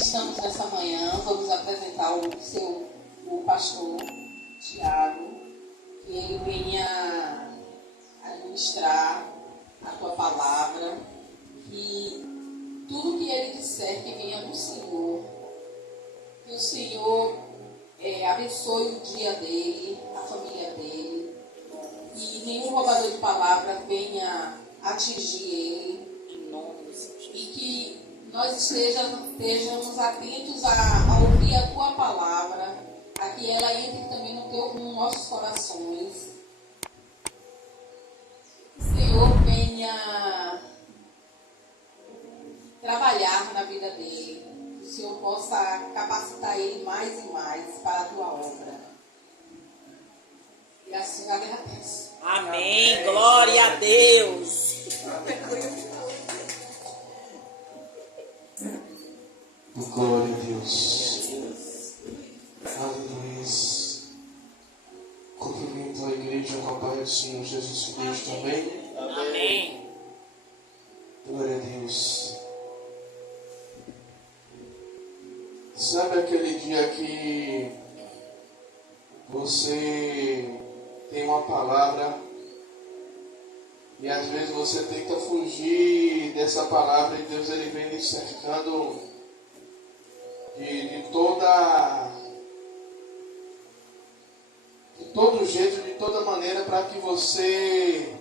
estamos nessa manhã, vamos apresentar o pastor Tiago, que ele venha administrar a tua palavra, que tudo que ele disser que venha do Senhor, que o Senhor abençoe o dia dele, a família dele, e nenhum roubador de palavra venha atingir ele, em nome do Senhor. E que nós estejamos atentos a ouvir a tua palavra, a que ela entre também nos nossos corações. Que o Senhor venha trabalhar na vida dele, que o Senhor possa capacitar ele mais e mais para a tua obra. E assim eu agradeço. Amém. Glória a Deus. Glória a Deus. Aleluia. Cumprimento a igreja com a paz do Senhor Jesus Cristo. Amém? Amém. Glória a Deus. Sabe aquele dia que você tem uma palavra e às vezes você tenta fugir dessa palavra e Deus ele vem lhe cercando de todo jeito, de toda maneira, para que você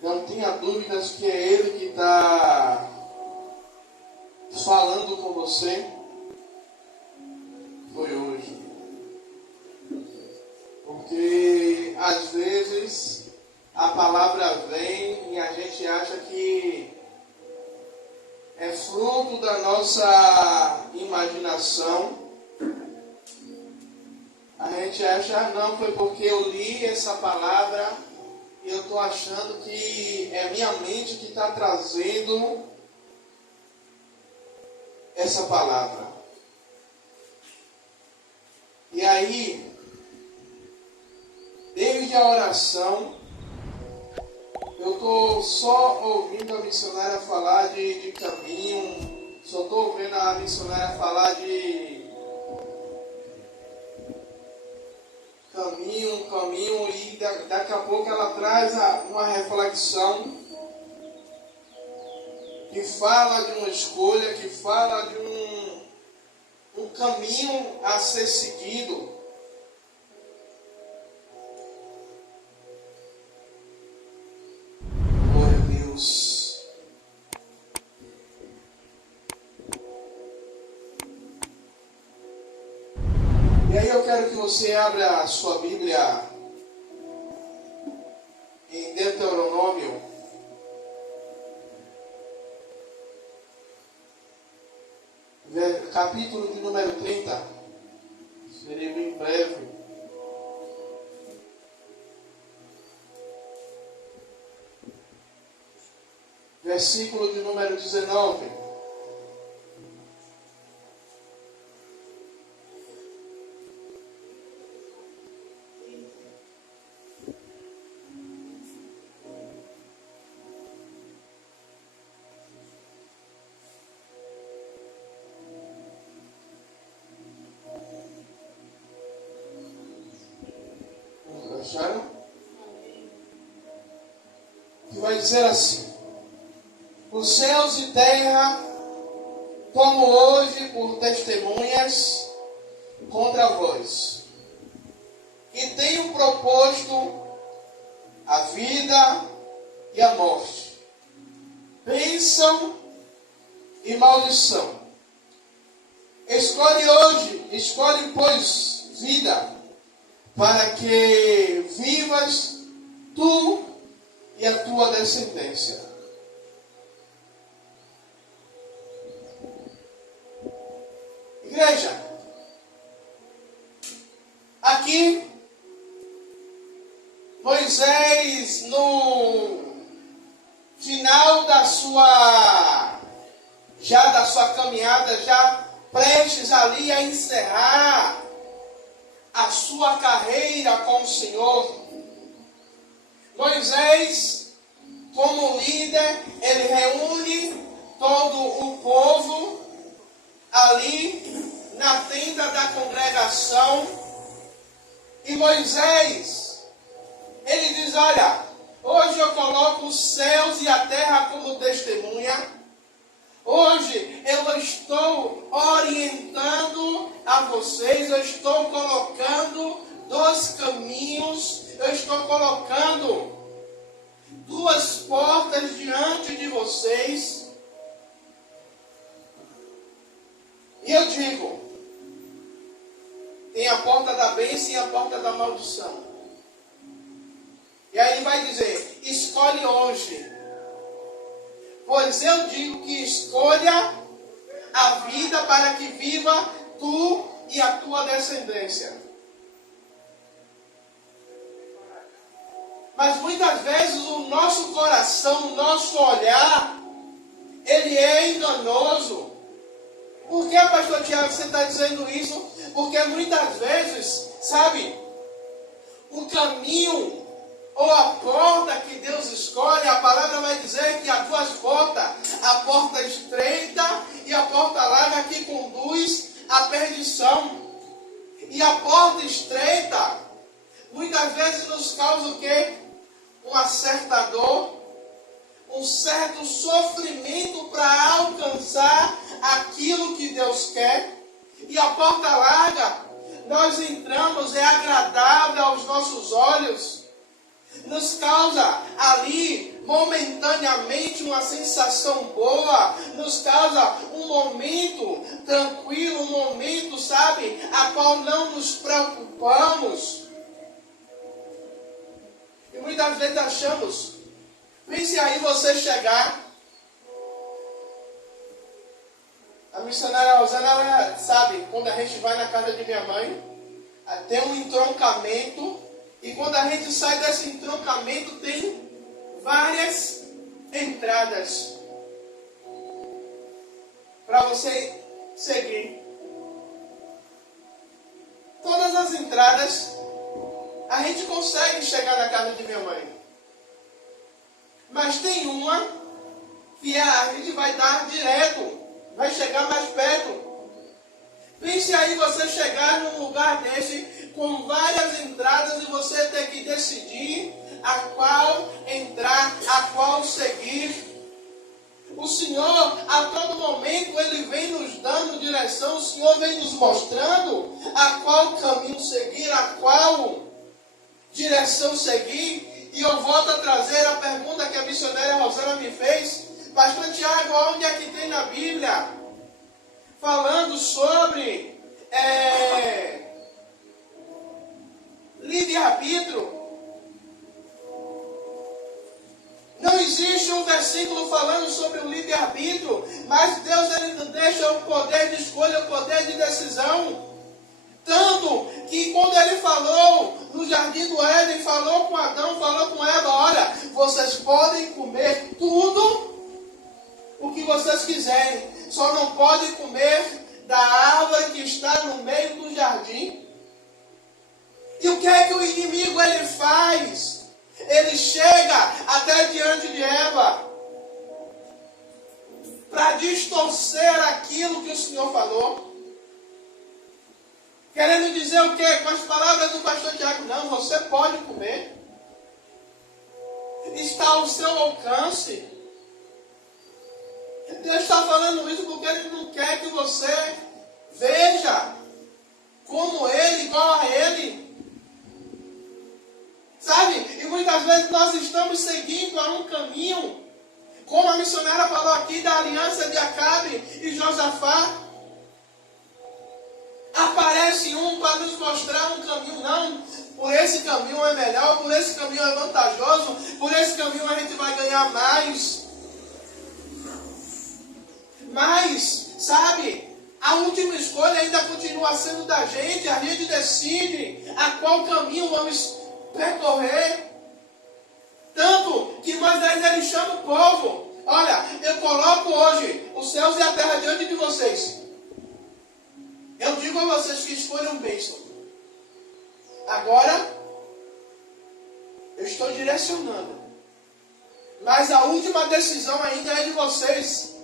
não tenha dúvidas que é Ele que está falando com você. Foi hoje. Porque às vezes a palavra vem e a gente acha que é fruto da nossa imaginação. A gente acha, não, foi porque eu li essa palavra e eu estou achando que é minha mente que está trazendo essa palavra. E aí, desde a oração, eu estou só ouvindo a missionária falar de caminho, só estou ouvindo a missionária falar de caminho, e daqui a pouco ela traz uma reflexão que fala de uma escolha, que fala de um caminho a ser seguido. Glória a Deus. E aí eu quero que você abra a sua Bíblia em Deuteronômio, capítulo de número 30. Serei bem breve. Versículo de número 19. Acharam? Que vai dizer assim: os céus e terra tomo hoje por testemunhas contra vós, e tenho proposto a vida e a morte, bênção e maldição. Escolhe, pois, vida, para que vivas tu e a tua descendência. Igreja, aqui Moisés, no final da sua caminhada, já prestes ali a encerrar a sua carreira com o Senhor, Moisés, como líder, ele reúne todo o povo ali na tenda da congregação. E Moisés, ele diz, olha, hoje eu coloco os céus e a terra como testemunha. Hoje eu estou orientando a vocês, eu estou colocando 2 caminhos, eu estou colocando 2 portas diante de vocês. E eu digo, tem a porta da bênção e a porta da maldição. E aí ele vai dizer, escolhe hoje. Pois eu digo que escolha a vida para que viva tu e a tua descendência. Mas muitas vezes o nosso coração, o nosso olhar, ele é enganoso. Por que, pastor Tiago, você está dizendo isso? Porque muitas vezes, sabe, o caminho ou a porta que Deus escolhe, a palavra vai dizer que há 2 portas, a porta estreita e a porta larga que conduz à perdição. E a porta estreita, muitas vezes nos causa o quê? Uma certa dor, um certo sofrimento para alcançar aquilo que Deus quer. E a porta larga, nós entramos, é agradável aos nossos olhos, nos causa ali momentaneamente uma sensação boa, nos causa um momento tranquilo, um momento, sabe, a qual não nos preocupamos. E muitas vezes achamos, pense aí você chegar, a missionária Rosana, ela sabe, quando a gente vai na casa de minha mãe, tem um entroncamento. E quando a gente sai desse entroncamento, tem várias entradas para você seguir. Todas as entradas, a gente consegue chegar na casa de minha mãe. Mas tem uma que a gente vai dar direto, vai chegar mais perto. Pense aí você chegar num lugar desse com várias entradas e você ter que decidir a qual entrar, a qual seguir. O Senhor, a todo momento, Ele vem nos dando direção, o Senhor vem nos mostrando a qual caminho seguir, a qual direção seguir. E eu volto a trazer a pergunta que a missionária Rosana me fez. Pastor Tiago, onde é que tem na Bíblia falando sobre livre-arbítrio? Não existe um versículo falando sobre o livre-arbítrio, mas Deus, Ele nos deixa o poder de escolha, o poder de decisão. Tanto que quando Ele falou no jardim do Éden, falou com Adão, falou com Eva, olha, vocês podem comer tudo o que vocês quiserem, só não podem comer da árvore que está no meio do jardim. E o que é que o inimigo ele faz? Ele chega até diante de Eva para distorcer aquilo que o Senhor falou. Querendo dizer o quê? Com as palavras do pastor Tiago, não, você pode comer. Está ao seu alcance. Deus está falando isso porque Ele não quer que você veja como Ele, igual a Ele. Sabe? E muitas vezes nós estamos seguindo a um caminho, como a missionária falou aqui, da aliança de Acabe e Josafá. Aparece um para nos mostrar um caminho, não, por esse caminho é melhor, por esse caminho é vantajoso, por esse caminho a gente vai ganhar mais. Mas, sabe, a última escolha ainda continua sendo da gente, a gente decide a qual caminho vamos percorrer. Tanto que Moisés ele chama o povo, olha, eu coloco hoje os céus e a terra diante de vocês. Eu digo a vocês que escolham bênção. Agora, eu estou direcionando. Mas a última decisão ainda é de vocês.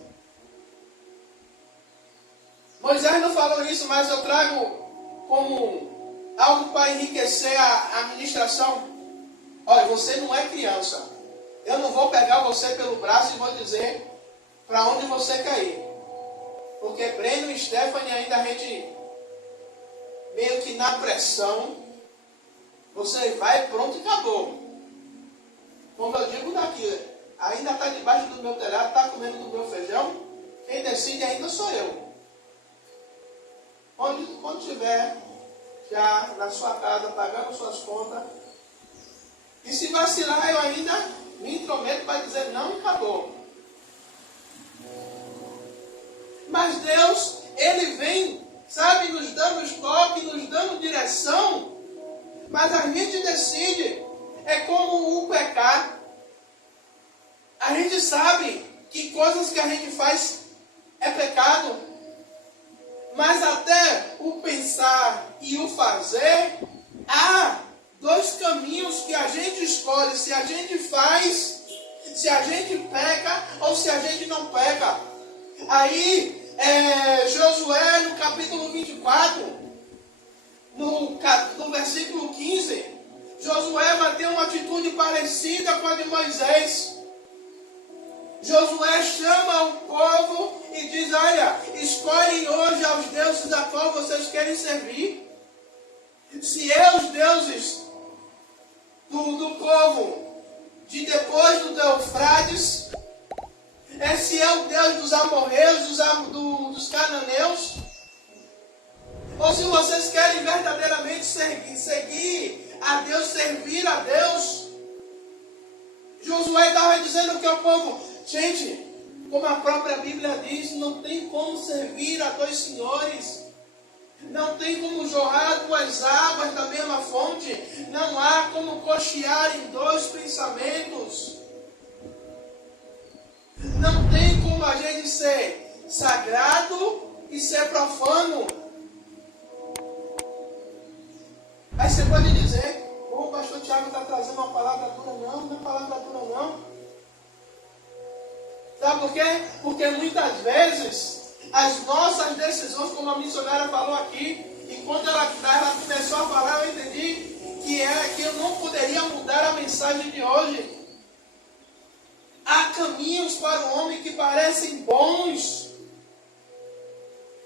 Moisés não falou isso, mas eu trago como algo para enriquecer a administração. Olha, você não é criança. Eu não vou pegar você pelo braço e vou dizer para onde você cair. Porque Breno e Stephanie ainda a gente, meio que na pressão, você vai, pronto e acabou. Como eu digo daqui, ainda está debaixo do meu telhado, está comendo do meu feijão, quem decide ainda sou eu. Quando estiver já na sua casa, pagando suas contas, e se vacilar, eu ainda me intrometo para dizer não e acabou. Mas Deus, Ele vem, sabe, nos dando toque, nos dando direção, mas a gente decide. É como o pecar. A gente sabe que coisas que a gente faz é pecado, mas até o pensar e o fazer, há dois caminhos que a gente escolhe, se a gente faz, se a gente peca ou se a gente não peca. Aí, Josué, no capítulo 24, no versículo 15, Josué vai ter uma atitude parecida com a de Moisés. Josué chama o povo e diz: olha, escolhem hoje aos deuses a qual vocês querem servir. Se é os deuses do povo de depois do Eufrates, se é o Deus dos amorreus, dos cananeus, ou se vocês querem verdadeiramente seguir a Deus, servir a Deus. Josué estava dizendo que o povo, gente, como a própria Bíblia diz, não tem como servir a dois senhores. Não tem como jorrar duas águas da mesma fonte. Não há como cochear em dois pensamentos. Não tem como a gente ser sagrado e ser profano. Aí você pode dizer: o pastor Tiago está trazendo uma palavra dura. Não é palavra dura não. Sabe por quê? Porque muitas vezes as nossas decisões, como a missionária falou aqui, e quando ela começou a falar, eu entendi que eu não poderia mudar a mensagem de hoje. Há caminhos para o homem que parecem bons.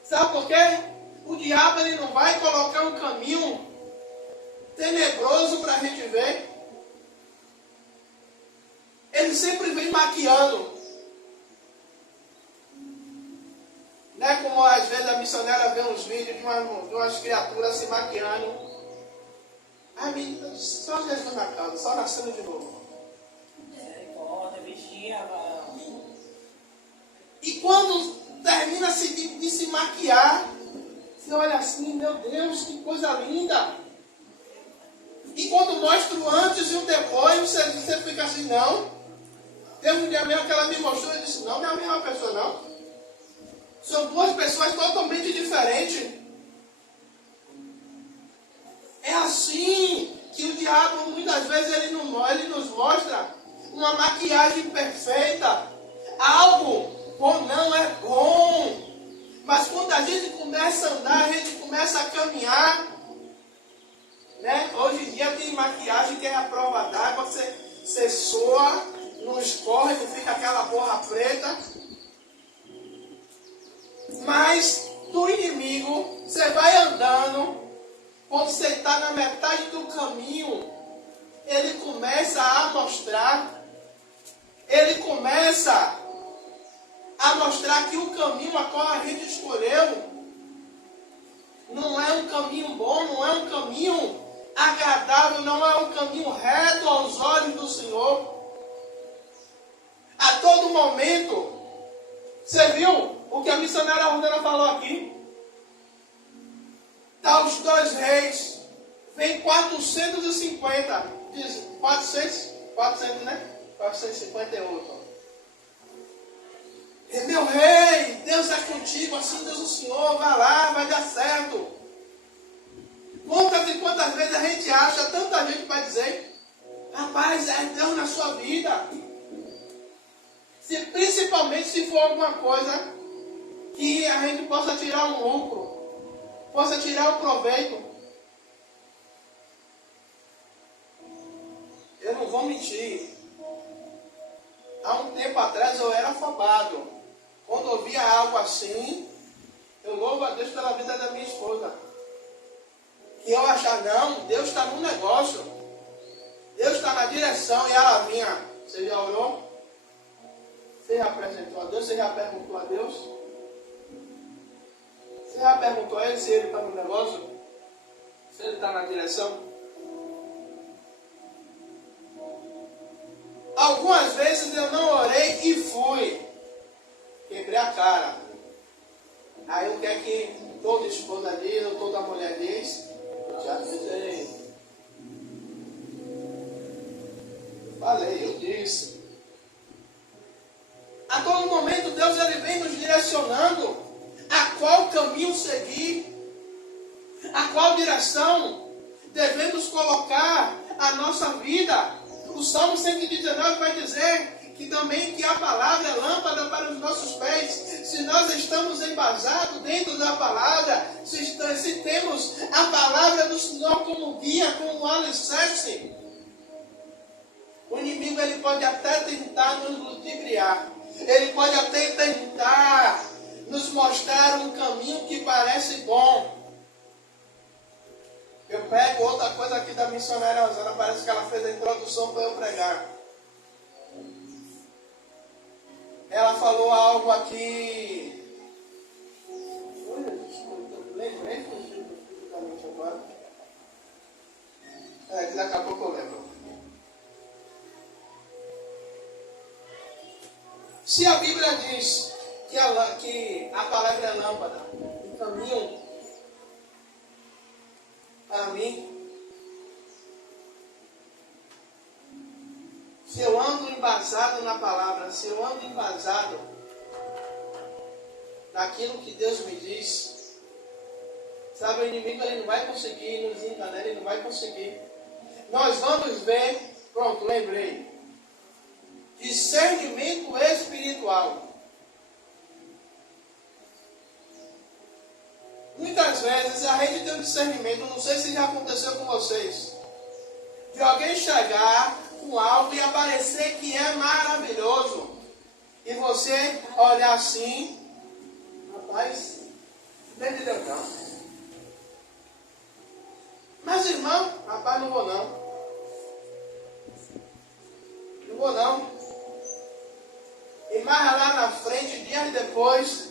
Sabe por quê? O diabo, ele não vai colocar um caminho tenebroso para a gente ver. Ele sempre vem maquiando. Não é como às vezes a missionária vê uns vídeos de umas criaturas se maquiando. Ah, menina, só Jesus na casa, só nascendo de novo. E quando termina de se maquiar, você olha assim: meu Deus, que coisa linda. E quando mostra o antes e o depois, você fica assim: não. Teve um dia mesmo que ela me mostrou e disse: não, não é a mesma pessoa não. São duas pessoas totalmente diferentes. É assim que o diabo muitas vezes ele nos mostra uma maquiagem perfeita. Algo bom não é bom. Mas quando a gente começa a andar, a gente começa a caminhar, né? Hoje em dia tem maquiagem que é a prova d'água. Você soa, não escorre, não fica aquela borra preta. Mas do inimigo, você vai andando, quando você está na metade do caminho, ele começa a mostrar que o caminho a qual a gente escolheu não é um caminho bom, não é um caminho agradável, não é um caminho reto aos olhos do Senhor. A todo momento, você viu o que a missionária Rudana falou aqui? Está os dois reis, vem 450, diz 400, né? 458. Meu rei, Deus é contigo, assim Deus o Senhor, vai lá, vai dar certo. Quantas vezes a gente acha, tanta gente vai dizer: rapaz, é Deus na sua vida. Principalmente se for alguma coisa que a gente possa tirar um lucro, possa tirar o proveito. Eu não vou mentir. Há um tempo atrás eu era afobado. Quando eu via algo assim, eu louvo a Deus pela vida da minha esposa. Que eu achava, não, Deus está no negócio. Deus está na direção. E ela vinha, você já orou? Você já apresentou a Deus? Você já perguntou a Deus? Você já perguntou a Ele se Ele está no negócio? Se Ele está na direção? Algumas vezes eu não orei e fui. Quebrei a cara. Aí o que é que toda esposa diz, ou toda mulher diz? Eu já avisei. Eu falei, eu disse. A todo momento Deus ele vem nos direcionando a qual caminho seguir, a qual direção devemos colocar a nossa vida. O Salmo 119 vai dizer que também que a palavra é lâmpada para os nossos pés. Se nós estamos embasados dentro da palavra, se temos a palavra do Senhor como guia, como alicerce, o inimigo ele pode até tentar nos ludibriar. Ele pode até tentar nos mostrar um caminho que parece bom. Eu pego outra coisa aqui da missionária Rosana, parece que ela fez a introdução para eu pregar. Ela falou algo aqui. Lembrei fisicamente agora. Daqui a pouco eu lembro. Se a Bíblia diz que a palavra é lâmpada, um caminho para mim, se eu ando embasado na palavra, se eu ando embasado naquilo que Deus me diz, sabe, o inimigo ele não vai conseguir nos enganar, ele não vai conseguir. Nós vamos ver, pronto, lembrei, discernimento espiritual. Muitas vezes a gente tem um discernimento, não sei se já aconteceu com vocês, de alguém chegar com algo e aparecer que é maravilhoso, e você olhar assim, rapaz, não entendeu não. Mas irmão, rapaz, não vou não. Não vou não. E mais lá na frente, dias depois,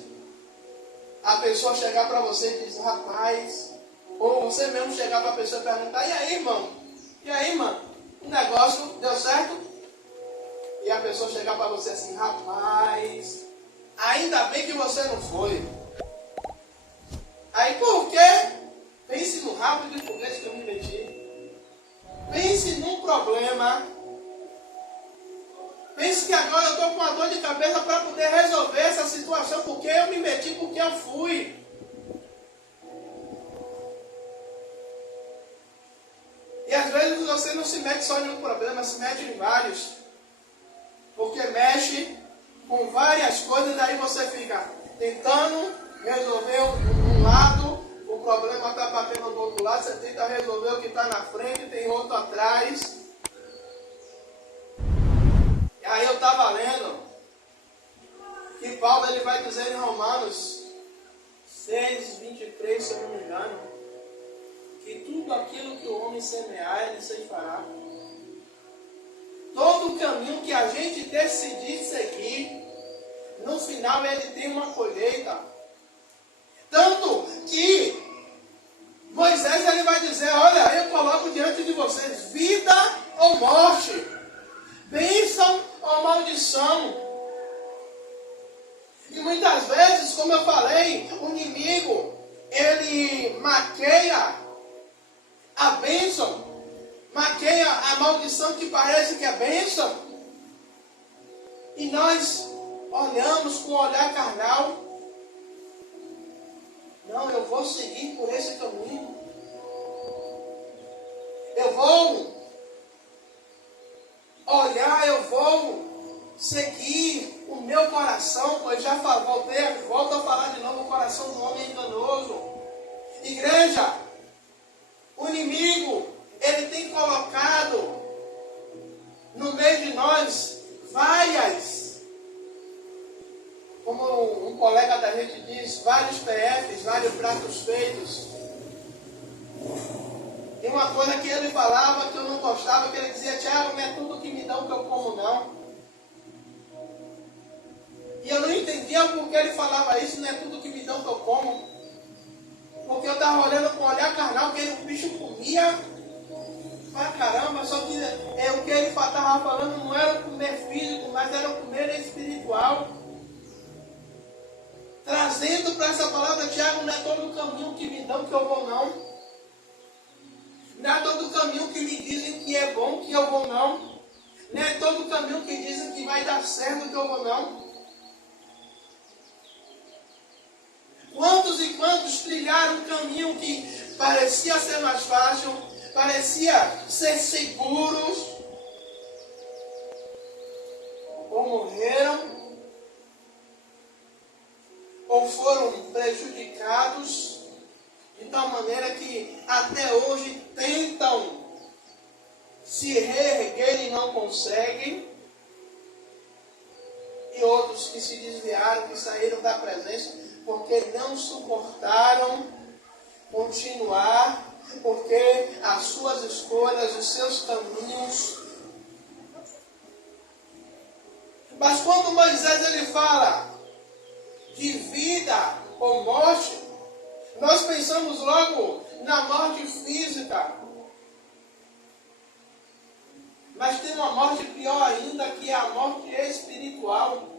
a pessoa chegar para você e dizer, rapaz, ou você mesmo chegar para a pessoa e perguntar, e aí, irmão? E aí, mano? O negócio deu certo? E a pessoa chegar para você assim, rapaz, ainda bem que você não foi. Aí por quê? Pense no rabo de foguete que eu me meti. Pense num problema. Pense que agora eu estou com uma dor de cabeça para poder resolver essa situação, porque eu me meti, porque eu fui. E às vezes você não se mete só em um problema, se mete em vários. Porque mexe com várias coisas, daí você fica tentando resolver um lado, o problema está batendo do outro lado, você tenta resolver o que está na frente, tem outro atrás. E aí eu estava lendo que Paulo ele vai dizer em Romanos 6, 23, se eu não me engano, que tudo aquilo que o homem semear, ele ceifará. Todo o caminho que a gente decidir seguir, no final ele tem uma colheita. Tanto que Moisés ele vai dizer, olha, eu coloco diante de vocês vida ou morte, bênção ou maldição. E muitas vezes, como eu falei, o inimigo, ele maqueia a bênção, maqueia a maldição que parece que é bênção. E nós olhamos com o olhar carnal. Não, eu vou seguir por esse caminho. Eu vou olhar, eu vou seguir o o meu coração, pois já volto a falar de novo, o coração do homem é enganoso. Igreja, o inimigo, ele tem colocado no meio de nós várias, como um colega da gente diz, vários PFs, vários pratos feitos. E uma coisa que ele falava que eu não gostava, que ele dizia: Tiago, não é tudo que me dão que eu como, não. E eu não entendia por que ele falava isso, não é tudo que me dão que eu como. Porque eu estava olhando com o olhar carnal, que o bicho comia pra caramba, só que o que ele estava falando não era o comer físico, mas era o comer espiritual. Trazendo para essa palavra, Tiago, não é todo o caminho que me dão que eu vou, não. Não é todo o caminho que me dizem que é bom que eu vou, não. Não é todo o caminho que dizem que vai dar certo que eu vou, não. Quantos e quantos trilharam um caminho que parecia ser mais fácil, parecia ser seguros, ou morreram, ou foram prejudicados, de tal maneira que até hoje tentam se reerguer e não conseguem, e outros que se desviaram, que saíram da presença, porque não suportaram continuar, porque as suas escolhas, os seus caminhos. Mas quando Moisés ele fala de vida ou morte, nós pensamos logo na morte física. Mas tem uma morte pior ainda, que é a morte espiritual.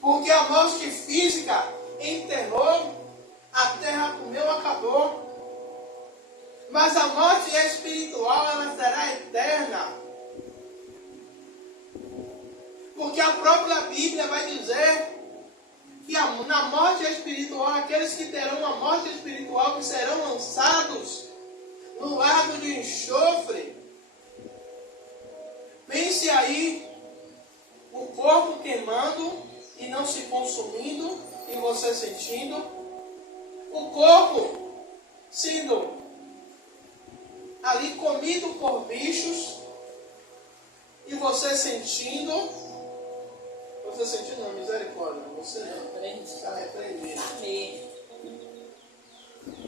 Porque a morte física enterrou, a terra comeu, acabou. Mas a morte espiritual, ela será eterna. Porque a própria Bíblia vai dizer que na morte espiritual, aqueles que terão uma morte espiritual, que serão lançados no lago de enxofre. Pense aí, o corpo queimando e não se consumindo, e você sentindo, o corpo sendo ali comido por bichos, e você sentindo, não, misericórdia, você não, está repreendido.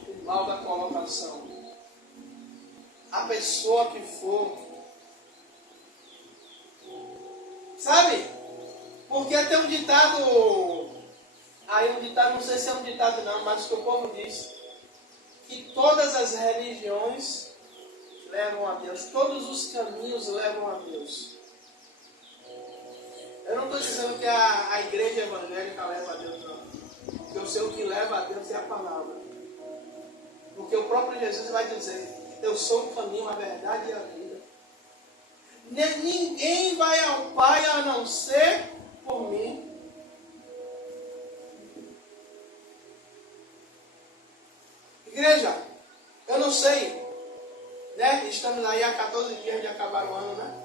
O mal da colocação. A pessoa que for, sabe? Porque tem um ditado, não sei se é um ditado não, mas que o povo diz, que todas as religiões levam a Deus, todos os caminhos levam a Deus. Eu não estou dizendo que a igreja evangélica leva a Deus, não. Porque eu sei o que leva a Deus é a palavra. Porque o próprio Jesus vai dizer: eu sou o caminho, a verdade e a vida. Ninguém vai ao Pai a não ser por mim. Igreja, eu não sei, né? Estamos aí há 14 dias de acabar o ano, né?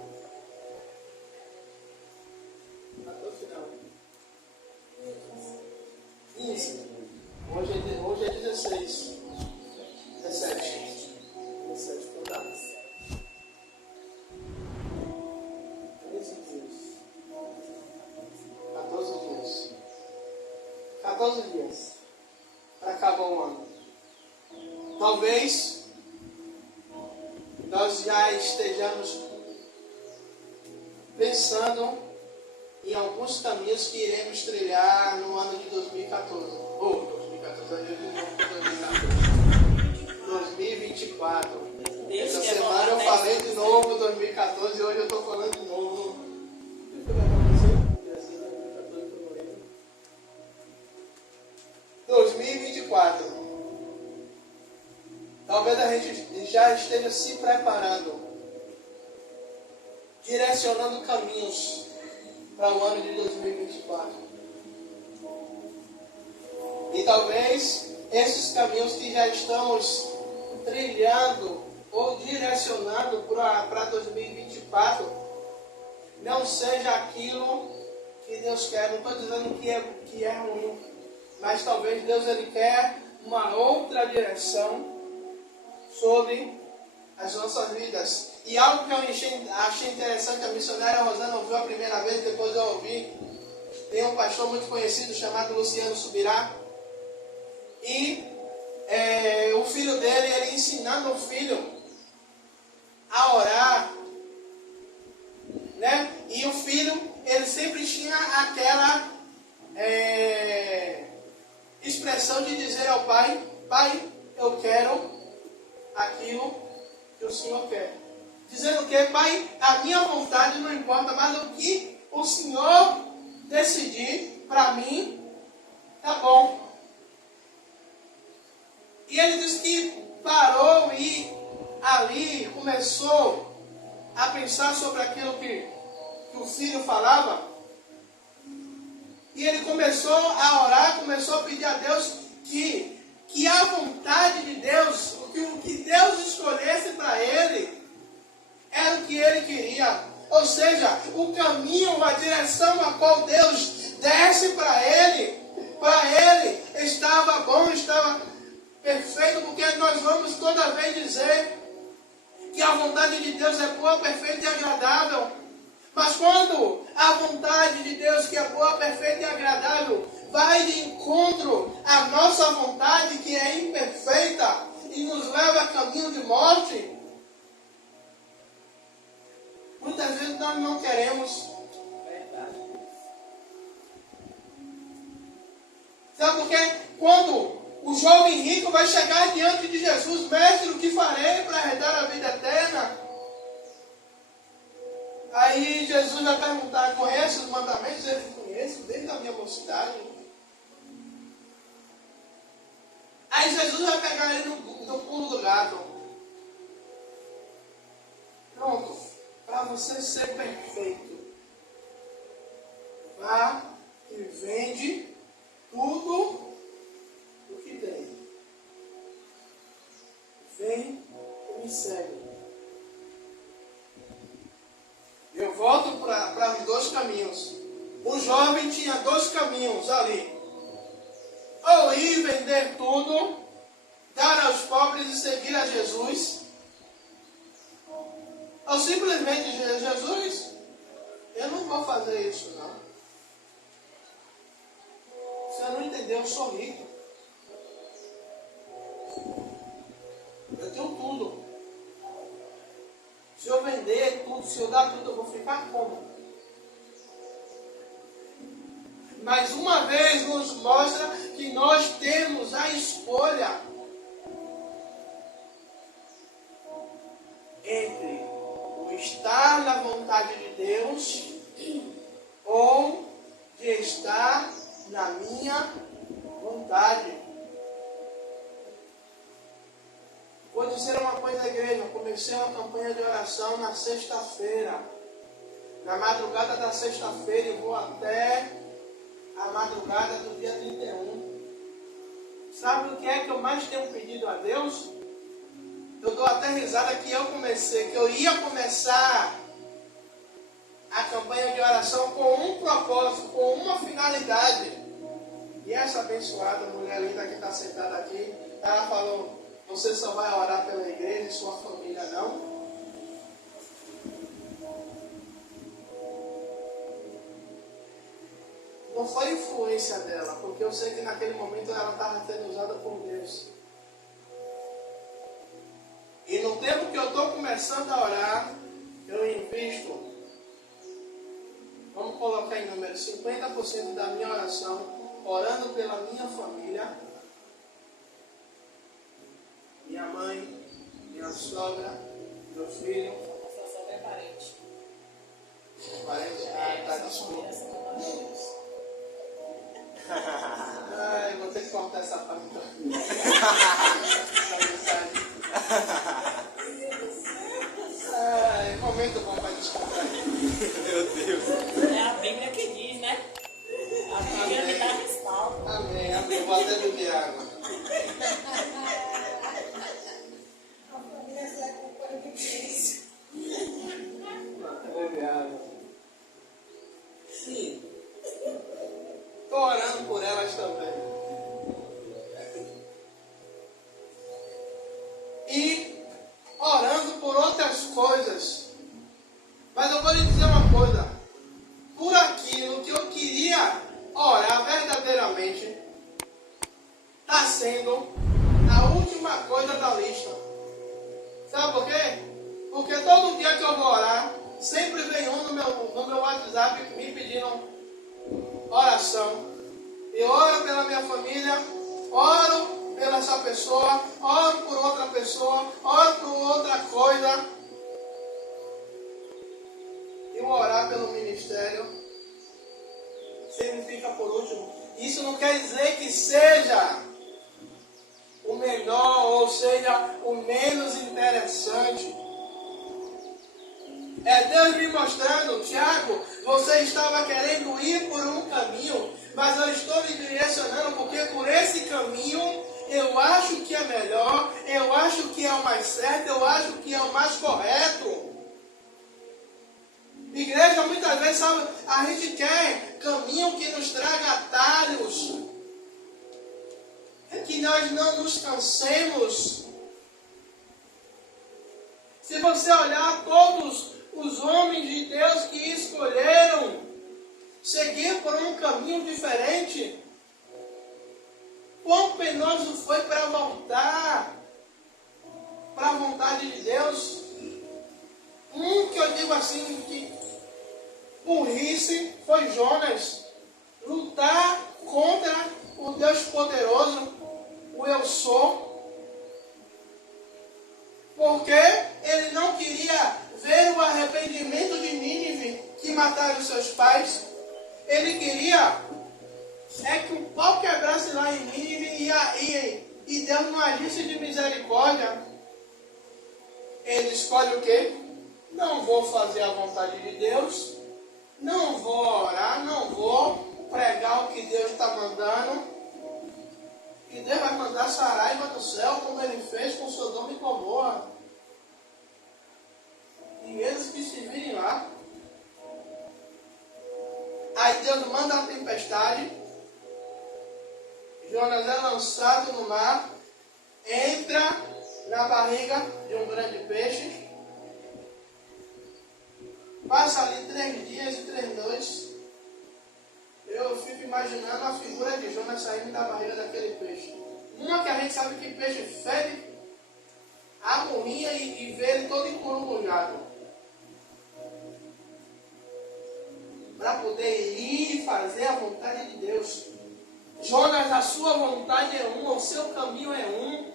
Até o final. 15. Hoje é 16. 17. 17 rodadas. 13 dias. 14 dias. 14 dias. Para acabar o ano. Talvez nós já estejamos pensando em alguns caminhos que iremos trilhar no ano de 2014. 2024. Essa semana eu falei de novo 2014 e hoje eu estou falando de novo. O que vai acontecer? 2024. Talvez a gente já esteja se preparando, direcionando caminhos para o ano de 2024. E talvez esses caminhos que já estamos trilhando ou direcionando para 2024 não seja aquilo que Deus quer. Não estou dizendo que é ruim, mas talvez Deus ele quer uma outra direção sobre as nossas vidas. E algo que eu achei interessante, a missionária Rosana ouviu a primeira vez, depois eu ouvi. Tem um pastor muito conhecido chamado Luciano Subirá. E o filho dele, ele ensinando o filho a orar, né? E o filho, ele sempre tinha aquela expressão de dizer ao pai: Pai, eu quero aquilo que o Senhor quer. Dizendo que, Pai, a minha vontade não importa, mas o que o Senhor decidir para mim, tá bom. E ele disse que parou e ali começou a pensar sobre aquilo que o filho falava. E ele começou a orar, começou a pedir a Deus que a vontade de Deus, o que Deus escolhesse para ele, era o que ele queria. Ou seja, o caminho, a direção a qual Deus desse para ele estava bom, estava perfeito, porque nós vamos toda vez dizer que a vontade de Deus é boa, perfeita e agradável. Mas quando a vontade de Deus, que é boa, perfeita e agradável, vai de encontro à nossa vontade, que é imperfeita, e nos leva a caminho de morte, muitas vezes nós não queremos. Sabe por quê? Quando o jovem rico vai chegar diante de Jesus: Mestre, o que farei para herdar a vida eterna? Aí Jesus vai perguntar: conhece os mandamentos? Ele: conheço desde a minha mocidade. Aí Jesus vai pegar ele no pulo do gato. Pronto. Para você ser perfeito, vá e vende tudo o que tem. Vem e me segue. Eu volto para os dois caminhos. O jovem tinha dois caminhos ali: ou ir vender tudo, dar aos pobres e seguir a Jesus, ou simplesmente dizer: Jesus, eu não vou fazer isso não. Você não entendeu, eu sou rico. Eu tenho tudo. Se eu vender tudo, se eu dar tudo, eu vou ficar como? Mais uma vez nos mostra que nós temos a escolha entre o estar na vontade de Deus ou de estar na minha vontade. Vou dizer uma coisa, igreja. Eu comecei uma campanha de oração na sexta-feira. Na madrugada da sexta-feira e vou até a madrugada do dia 31. Sabe o que é que eu mais tenho pedido a Deus? Eu dou até risada que eu ia começar a campanha de oração com um propósito, com uma finalidade. E essa abençoada mulher linda que está sentada aqui, ela falou: você só vai orar pela igreja e sua família não? Não foi influência dela, porque eu sei que naquele momento ela estava sendo usada por Deus. E no tempo que eu estou começando a orar, eu invisto, vamos colocar em número, 50% da minha oração, orando pela minha família, minha mãe, minha sogra, meu filho. Sua sogra é parente. Parente? Ah, tá, desculpa. Ai, vou ter que cortar essa parte. Ai, momento bom para descontar. Meu Deus. É a Bíblia que diz, né? A Bíblia me dá respaldo. Amém, amém. Vou até beber água. Vou até beber água. sendo a última coisa da lista. Sabe por quê? Porque todo dia que eu vou orar, sempre vem um no meu WhatsApp me pedindo oração. Eu oro pela minha família, oro pela essa pessoa, oro por outra pessoa, oro por outra coisa. E o orar pelo ministério sempre fica por último. Isso não quer dizer que seja o menor ou seja o menos interessante. É Deus me mostrando, Tiago, você estava querendo ir por um caminho, mas eu estou lhe direcionando porque por esse caminho eu acho que é melhor, eu acho que é o mais certo, eu acho que é o mais correto. Igreja, muitas vezes, sabe, a gente quer caminho que nos traga atalhos, que nós não nos cansemos. Se você olhar todos os homens de Deus que escolheram seguir por um caminho diferente, quão penoso foi para voltar para a vontade de Deus. Que eu digo assim, que burrice foi Jonas. Lutar contra o Deus poderoso, o eu sou. Porque ele não queria ver o arrependimento de Nínive, que mataram seus pais. Ele queria que o pau quebrasse lá em Nínive e Deus não agisse de misericórdia. Ele escolhe o quê? Não vou fazer a vontade de Deus, não vou orar, não vou pregar o que Deus está mandando. E Deus vai mandar saraiva do céu, como ele fez com Sodoma e Gomorra. E eles que se virem lá. Aí Deus manda a tempestade. Jonas é lançado no mar, entra na barriga de um grande peixe. Passa ali 3 dias e 3 noites. Eu fico imaginando a figura de Jonas saindo da barriga daquele peixe. Uma que a gente sabe que peixe fede a morrinha e vê ele todo encurujado. Para poder ir fazer a vontade de Deus. Jonas, a sua vontade é uma, o seu caminho é um.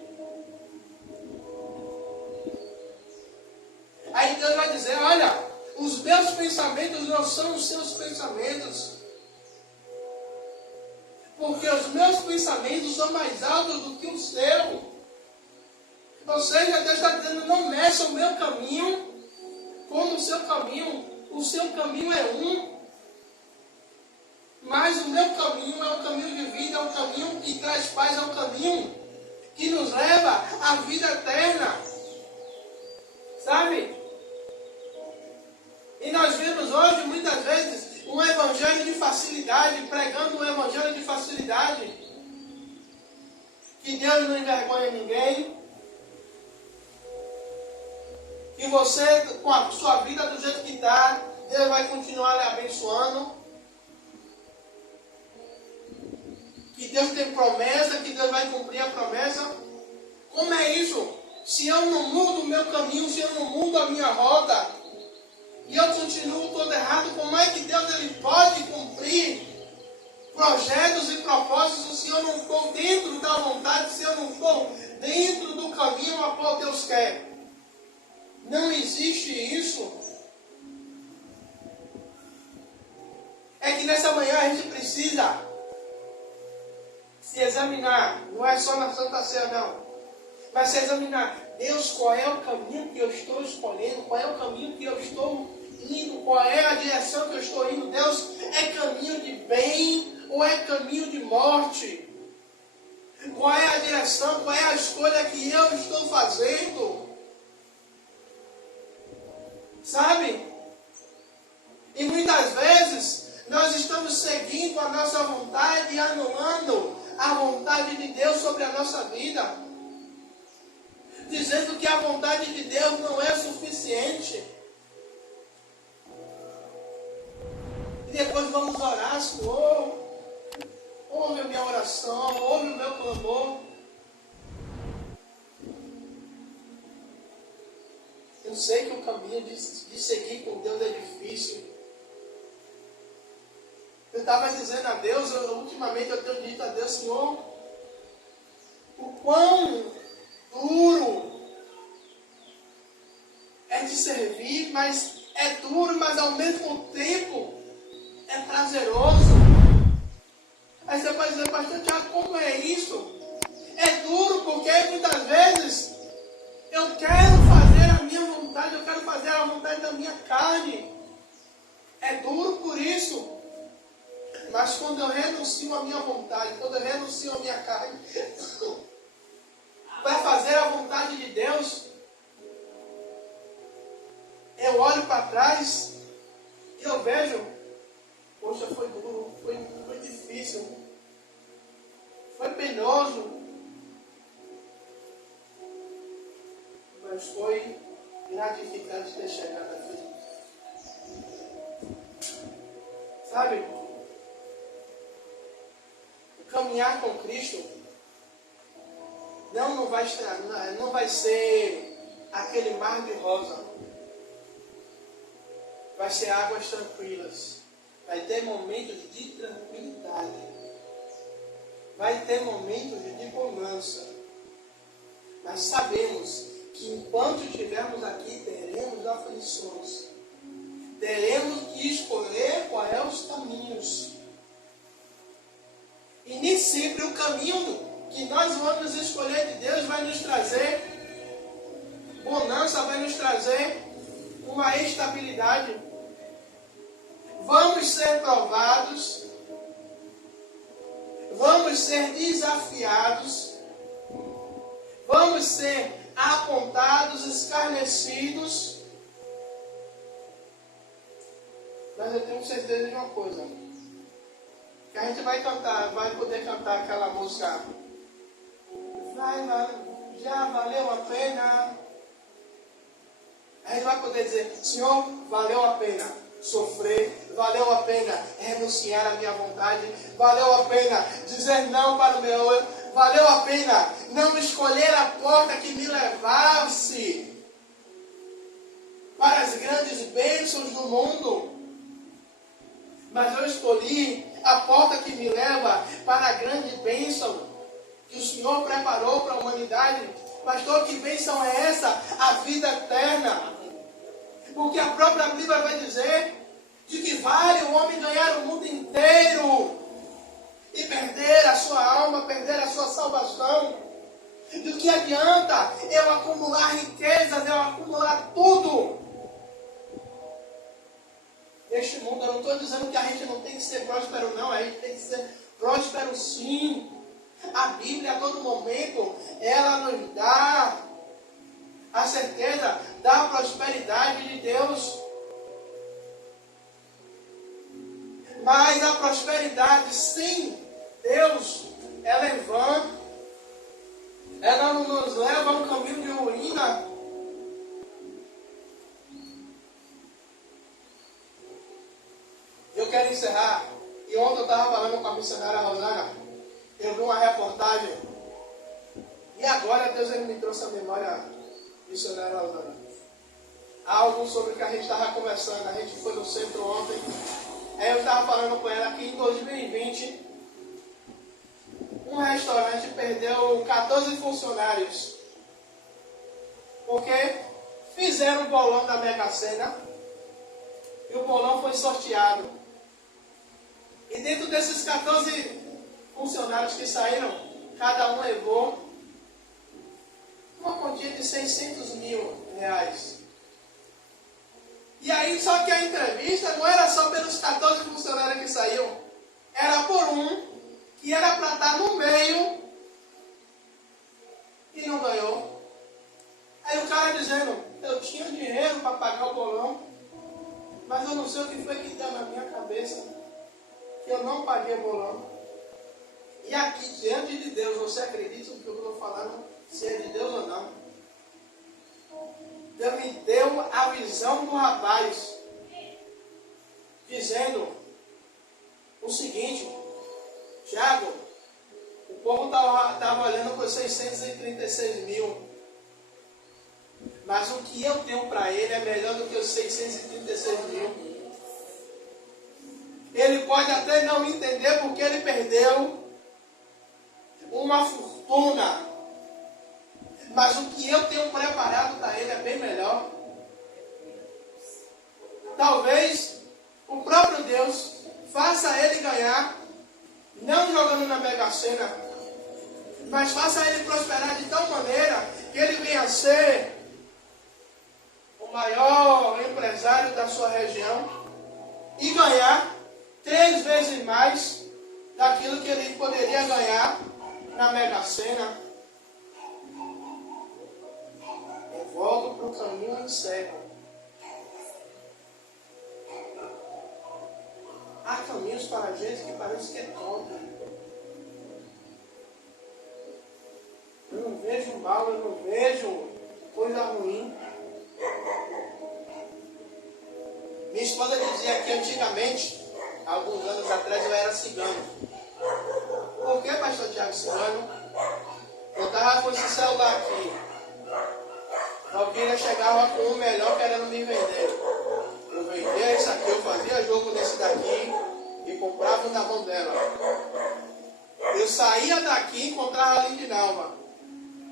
Aí Deus vai dizer, olha, os meus pensamentos não são os seus pensamentos. Porque os meus pensamentos são mais altos do que o seu. Ou seja, Deus está dizendo, não meça o meu caminho como o seu caminho. O seu caminho é um. Mas o meu caminho é um caminho de vida, é um caminho que traz paz, é um caminho que nos leva à vida eterna. Sabe? E nós vemos hoje, muitas vezes, um evangelho de facilidade, pregando um evangelho de facilidade. Que Deus não envergonha ninguém. Que você, com a sua vida do jeito que está, Deus vai continuar lhe abençoando. Que Deus tem promessa, que Deus vai cumprir a promessa. Como é isso? Se eu não mudo o meu caminho, se eu não mudo a minha rota, e eu continuo todo errado, como é que Deus ele pode cumprir projetos e propósitos se eu não estou dentro da vontade, se eu não estou dentro do caminho a qual Deus quer? Não existe isso. É que nessa manhã a gente precisa se examinar, não é só na Santa Ceia não, mas se examinar, Deus, qual é o caminho que eu estou escolhendo, qual é o caminho que eu estou indo, qual é a direção que eu estou indo, Deus, é caminho de bem ou é caminho de morte? Qual é a direção, qual é a escolha que eu estou fazendo? Sabe? E muitas vezes nós estamos seguindo a nossa vontade e anulando a vontade de Deus sobre a nossa vida, dizendo que a vontade de Deus não é suficiente. E depois vamos orar, Senhor, ouve a minha oração, ouve o meu clamor, sei que o caminho de seguir com Deus é difícil. Eu estava dizendo a Deus, ultimamente eu tenho dito a Deus, Senhor, o quão duro é te servir, mas é duro, mas ao mesmo tempo é prazeroso. Aí você pode dizer, pastor Tiago, como é isso? É duro porque muitas vezes eu quero fazer a minha vontade, eu quero fazer a vontade da minha carne. É duro por isso. Mas quando eu renuncio à minha vontade, quando eu renuncio à minha carne, para fazer a vontade de Deus, eu olho para trás e eu vejo, poxa, foi duro, foi difícil, foi penoso, mas foi gratificante ter chegado aqui. Sabe? Caminhar com Cristo não vai ser aquele mar de rosa. Vai ser águas tranquilas. Vai ter momentos de tranquilidade. Vai ter momentos de bonança. Mas sabemos que enquanto estivermos aqui, teremos aflições. Teremos que escolher quais são os caminhos. E nem sempre o caminho que nós vamos escolher de Deus vai nos trazer bonança, vai nos trazer uma estabilidade. Vamos ser provados, vamos ser desafiados, vamos ser apontados, escarnecidos. Mas eu tenho certeza de uma coisa, que a gente vai poder cantar aquela música, já valeu a pena. A gente vai poder dizer, Senhor, valeu a pena sofrer, valeu a pena renunciar à minha vontade, valeu a pena dizer não para o meu eu, valeu a pena não escolher a porta que me levasse para as grandes bênçãos do mundo, mas eu escolhi a porta que me leva para a grande bênção que o Senhor preparou para a humanidade. Pastor, que bênção é essa? A vida eterna. Porque a própria Bíblia vai dizer de que vale o homem ganhar o mundo inteiro e perder a sua alma, perder a sua salvação. Do que adianta eu acumular riquezas, eu acumular tudo? Neste mundo, eu não estou dizendo que a gente não tem que ser próspero, não. A gente tem que ser próspero, sim. A Bíblia, a todo momento, ela nos dá a certeza da prosperidade de Deus. Mas a prosperidade sem Deus, ela é vã. Ela não nos leva a um caminho de ruína. Eu quero encerrar. E ontem eu estava falando com a missionária Rosana. Eu vi uma reportagem. E agora Deus ele me trouxe a memória, missionária Rosana. Algo sobre o que a gente estava conversando. A gente foi no centro ontem. Aí eu estava falando com ela que em 2020 um restaurante perdeu 14 funcionários. Porque fizeram o bolão da Mega Sena. E o bolão foi sorteado. E dentro desses 14 funcionários que saíram, cada um levou uma quantia de 600 mil reais. E aí, só que a entrevista não era só pelos 14 funcionários que saíram, era por um que era para estar no meio e não ganhou. Aí o cara dizendo, eu tinha dinheiro para pagar o bolão, mas eu não sei o que foi que deu na minha cabeça, que eu não paguei o bolão. E aqui, diante de Deus, você acredita no que eu estou falando, se é de Deus ou não? Deus me deu a visão do rapaz, dizendo o seguinte, Tiago, o povo estava olhando por 636 mil. mas o que eu tenho para ele é melhor do que os 636 mil. Ele pode até não entender porque ele perdeu uma fortuna, mas o que eu tenho preparado para ele é bem melhor. Talvez o próprio Deus faça ele ganhar, não jogando na Mega Sena, mas faça ele prosperar de tal maneira que ele venha a ser o maior empresário da sua região e ganhar 3 vezes mais daquilo que ele poderia ganhar na Mega Sena. Eu volto para o caminho e encerro. Há caminhos para a gente que parece que é tonto. Eu não vejo mal, eu não vejo coisa ruim. Minha esposa dizia que antigamente, alguns anos atrás, eu era cigano. Por que, pastor Tiago, cigano? Eu estava com esse celular aqui. A filha chegava com um melhor querendo me vender. Eu vendia esse aqui, eu fazia jogo desse daqui e comprava na mão dela. Eu saía daqui e encontrava a Lindinalva.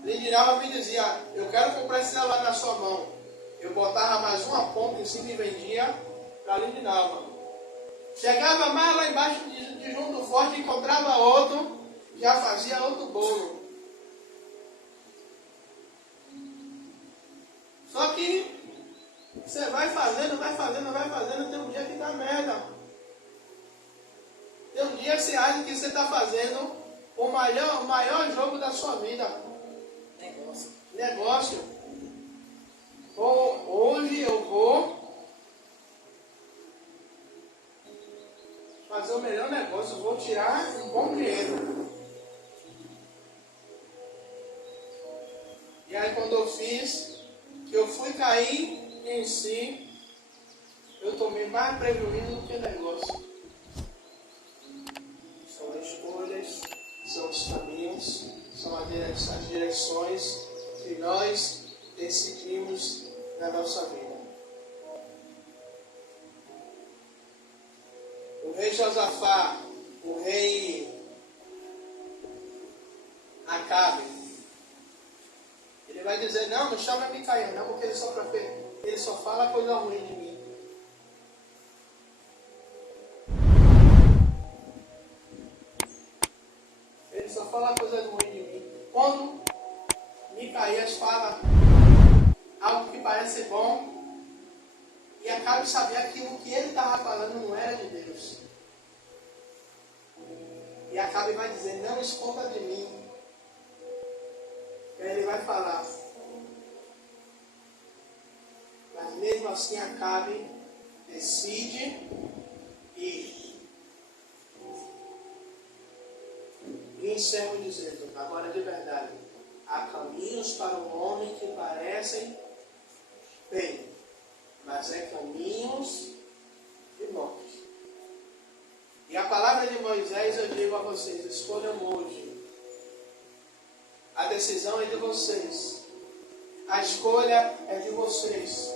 Lindinalva me dizia, eu quero comprar esse celular na sua mão. Eu botava mais uma ponta em cima e vendia para a Lindinalva. Chegava mais lá embaixo de Junto Forte, encontrava outro, já fazia outro bolo. Só que você vai fazendo, tem um dia que dá merda. Tem um dia que você acha que você está fazendo o maior jogo da sua vida. Negócio. Hoje eu vou fazer o melhor negócio, eu vou tirar um bom dinheiro. E aí quando eu fiz, que eu fui cair em si, eu tomei mais prejuízo do que negócio. São as escolhas, são os caminhos, são as direções que nós decidimos na nossa vida. O rei Josafá, o rei Acabe, ele vai dizer, não chama Micaia, não, porque ele só fala coisa ruim de mim. Ele só fala coisas ruins de mim. Quando Micaías fala algo que parece bom, e Acabe sabia que o que ele estava falando não era de Deus. E Acabe vai dizer, não esconda de mim. E aí ele vai falar. Mas mesmo assim Acabe decide ir. E encerro dizendo, agora de verdade, há caminhos para o homem que parecem bem, mas é caminhos de morte. E a palavra de Moisés, eu digo a vocês, escolham hoje. A decisão é de vocês. A escolha é de vocês.